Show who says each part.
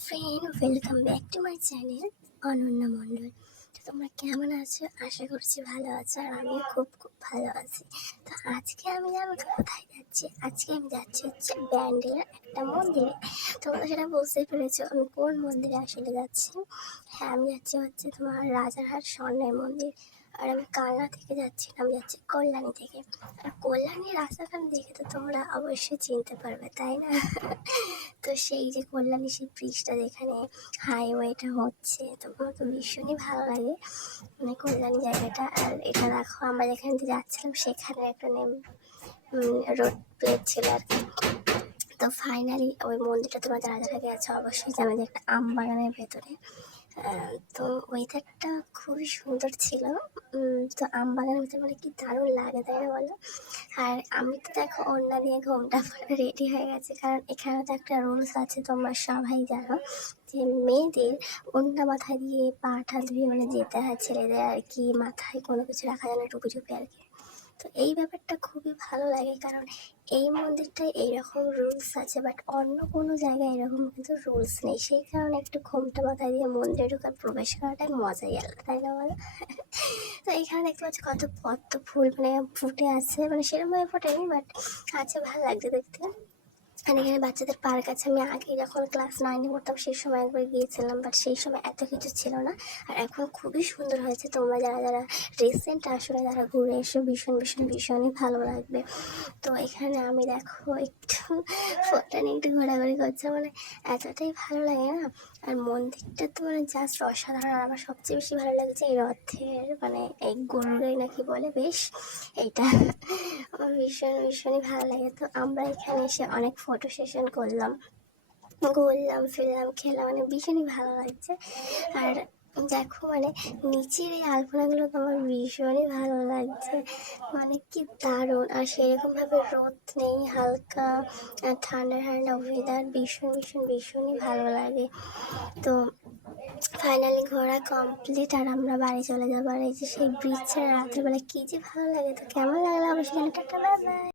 Speaker 1: Friend welcome back to my channel Ananya Mondal তো তোমরা কেমন আছো? আশা করছি ভালো আছো আর আমি খুব খুব ভালো আছি। তো আজকে আমি জানো কোথায় যাচ্ছি? আজকে আমি যাচ্ছি হচ্ছে ব্যান্ডের একটা মন্দিরে। তোমরা সেটা বুঝতেই পেরেছ আমি কোন মন্দিরে আসলে যাচ্ছি। হ্যাঁ আমি যাচ্ছি হচ্ছে তোমার রাজারহাট স্বর্ণের মন্দির। আর আমি কালনা থেকে যাচ্ছি, আমি যাচ্ছি কল্যাণী থেকে। আর কল্যাণীর রাস্তাখান দেখে তো তোমরা অবশ্যই চিনতে পারবে, তাই না? তো সেই যে কল্যাণী সেই ব্রিজটা যেখানে হাইওয়েটা হচ্ছে, তো আমার তো ভীষণই ভালো লাগে মানে কল্যাণী জায়গাটা। আর এটা দেখো, আমরা যেখান দিয়ে যাচ্ছিলাম সেখানে একটা নেম রোড প্লেট ছিল আর কি। তো ফাইনালি ওই মন্দিরটা তোমরা যারা যারা গেছো অবশ্যই জানো যে একটা আম বাগানের ভেতরে। তো ওয়েদারটা খুবই সুন্দর ছিল। তো আম বাগানের ভিতরে মানে কি দারুণ লাগে, তাই না বলো? আর আমি তো দেখো ওড়না দিয়ে ঘোমটা পরে রেডি হয়ে গেছে, কারণ এখানে তো একটা রুলস আছে, তোমরা সবাই জানো যে মেয়েদের ওড়না মাথায় দিয়ে পা দিয়ে মানে যেতে হয়, ছেলেদের আর কি মাথায় কোনো কিছু রাখা যায় না টুপি টুপি আর কি। তো এই ব্যাপারটা খুবই ভালো লাগে কারণ এই মন্দিরটায় এইরকম রুলস আছে বাট অন্য কোনো জায়গায় এরকম কিন্তু রুলস নেই। সেই কারণে একটু ঘোমটা মাথায় দিয়ে মন্দিরে ঢোকার প্রবেশ করাটাই মজাই আলাদা, তাই না বলো? তো এখানে দেখতে পাচ্ছি কত পদ্ম ফুল মানে ফুটে আছে মানে সেরকমভাবে ফোটেনি বাট আছে, ভালো লাগছে দেখতে। আর এখানে বাচ্চাদের পার্ক আছে। আমি আগে যখন ক্লাস নাইনে পড়তাম, সেই সময় একবার গিয়েছিলাম বাট সেই সময় এত কিছু ছিল না। আর এখন খুবই সুন্দর হয়েছে। তোমরা যারা যারা রিসেন্ট আসলে যারা ঘুরে এসে, ভীষণ ভীষণ, ভীষণই ভালো লাগবে। তো এখানে আমি দেখো একটু ফোনটা নিয়ে একটু ঘোরাঘুরি করছে। মানে এতটাই ভালো লাগে না। আর মন্দিরটা তো মানে জাস্ট অসাধারণ। আমার সবচেয়ে বেশি ভালো লাগছে এই রথের মানে এই গরুরাই নাকি বলে, বেশ এইটা ভীষণ, ভীষণই ভালো লাগে। তো আমরা এখানে এসে অনেক ফটো সেশন করলাম। ঘুরলাম, ফিরলাম, খেলাম মানে ভীষণই ভালো লাগছে। আর দেখো মানে নিচের এই আলপনাগুলো তো আমার ভীষণই ভালো লাগছে। মানে কি দারুণ। আর সেরকমভাবে রোদ নেই, হালকা ঠান্ডা ঠান্ডা ওয়েদার ভীষণ ভীষণ, ভীষণই ভালো লাগে। তো ফাইনালি ঘোরা কমপ্লিট আর আমরা বাড়ি চলে যাব আর এই যে সেই ব্রিজটা রাত্রেবেলা বেলা কী যে ভালো লাগে, তো কেমন লাগল সেখানে টাটা বাই বাই